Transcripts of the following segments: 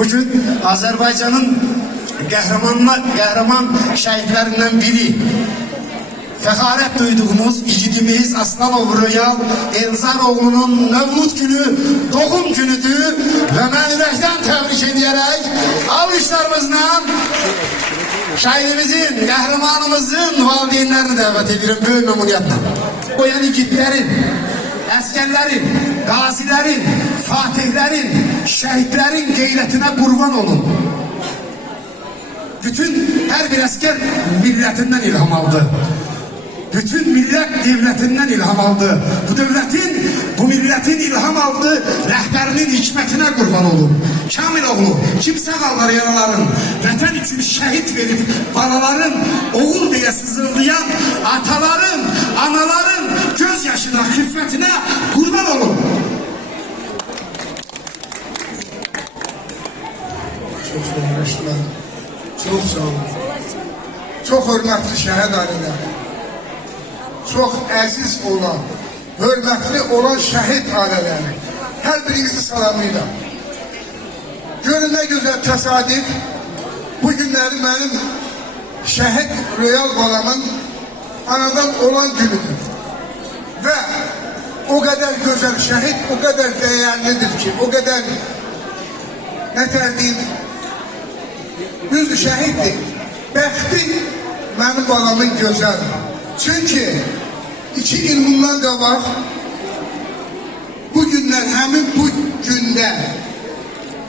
Bugün Azerbaycan'ın kahraman şehitlerinden biri, fəxarət duyduğumuz igidimiz Aslanov Royal Elzaroğlu'nun Mevlud günü, doğum günüdür ve ben ürəkdən təbrik edərək alışlarımızla şehidimizin, kahramanımızın valideynlerini davet ediyorum böyük memnuniyetle. Koyan igidlerin, əskerlerin, gazilerin, fatihlerin, şehitlerin gayretine kurban olun. Bütün her bir asker milletinden ilham aldı. Bütün millet devletinden ilham aldı. Bu milletin ilham aldığı rehberinin hikmetine kurban olun. Kamiloğlu, kimse kallar yaraların, vatan için şehit verip balaların, oğul diye sızıldayan ataların, anaların gözyaşına, hüffetine kurban olun. Çok sağ olun. Çok hürmetli şehit aileler. Çok əziz olan, hürmetli olan şehit aileleri. Her birinizi salamıyla. Görün ne güzel tesadüf. Bugünleri benim şehit Royal balamın anadan olan günüdür. Ve o kadar güzel şehit, o kadar değerlidir ki, o kadar ne diyeyim, düzdür şehitdir. Bəxti benim balamın güzel. Çünkü 2 il bundan qabaq bu günler həmin bu gündə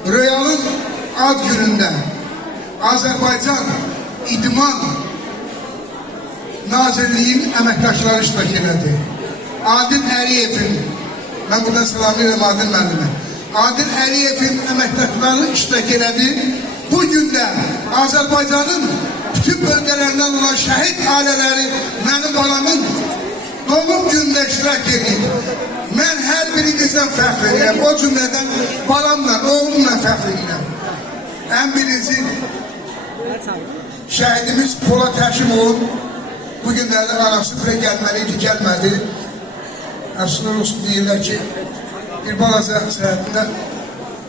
Royalın ad günündə Azərbaycan İdman Nazirliğinin əməkdaşları iştirak elədi. Adil Əliyevin, ben buradan salamlayıram Adil müəllimə. Adil Əliyevin əməkdaşları iştirak elədi. Bu gündə Azərbaycanın bütün bölgelerinden olan şehit aileleri benim balamın doğum gününde iştirak edeyim. Ben her birinizden fəxr edirəm. O cümleden balamla, oğlumla fəxr edirəm. En birinci şehidimiz Polat Həşimov bugünlerde anası bile gelmeliydi, gelmedi. Əfsunlar olsun deyirlər ki, bir balaca səhətində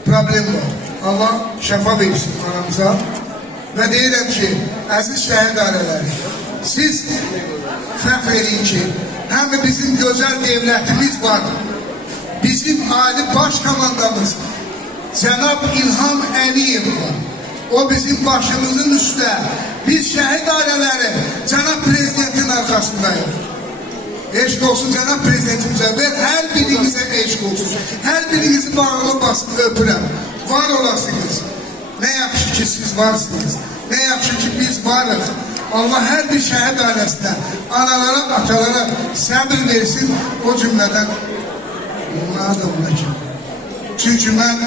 problem var. Allah şəfa versin anamıza. Ve deyirəm ki, əziz şəhid ailələri, siz fəxr edin ki, həm bizim gözəl devletimiz var. Bizim ali başkomandamız Cənab İlham Əliyev var. O bizim başımızın üstə. Biz şəhid ailələri Cənab Prezidentin arkasındayız. Eşq olsun Cənab Prezidentimizə və hər birinizə eşq olsun. Hər birinizi bağlı basıb öpürəm. Var olasınız. Ne yaxşı ki siz varsınız. Ne yaxşı ki biz varız. Allah her bir şehit ailesine, analara, atalara sabır versin. O cümleden bunlara da bulacağım. Çünkü ben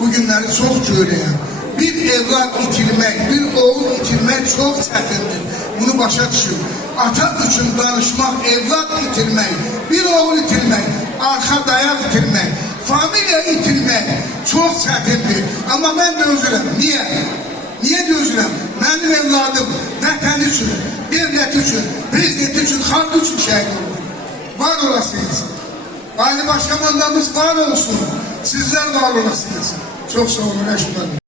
bugünleri çok görüyorum. Bir evlat itirmek, bir oğul itirmek çok çətindir. Bunu başa düşün. Ata için danışmak, evlat itirmek, bir oğul itirmek, arka dayak itirmek, familiya itirmek çok çətindir. Ama ben de özürüm. Niye? Niye de özürüm? Benim evladım vatan için, devlet için, prezident için, halk için şehit olur. Var olasınız. Ali Başkomandanımız var olsun. Sizler var olasınız. Çok sağ olun.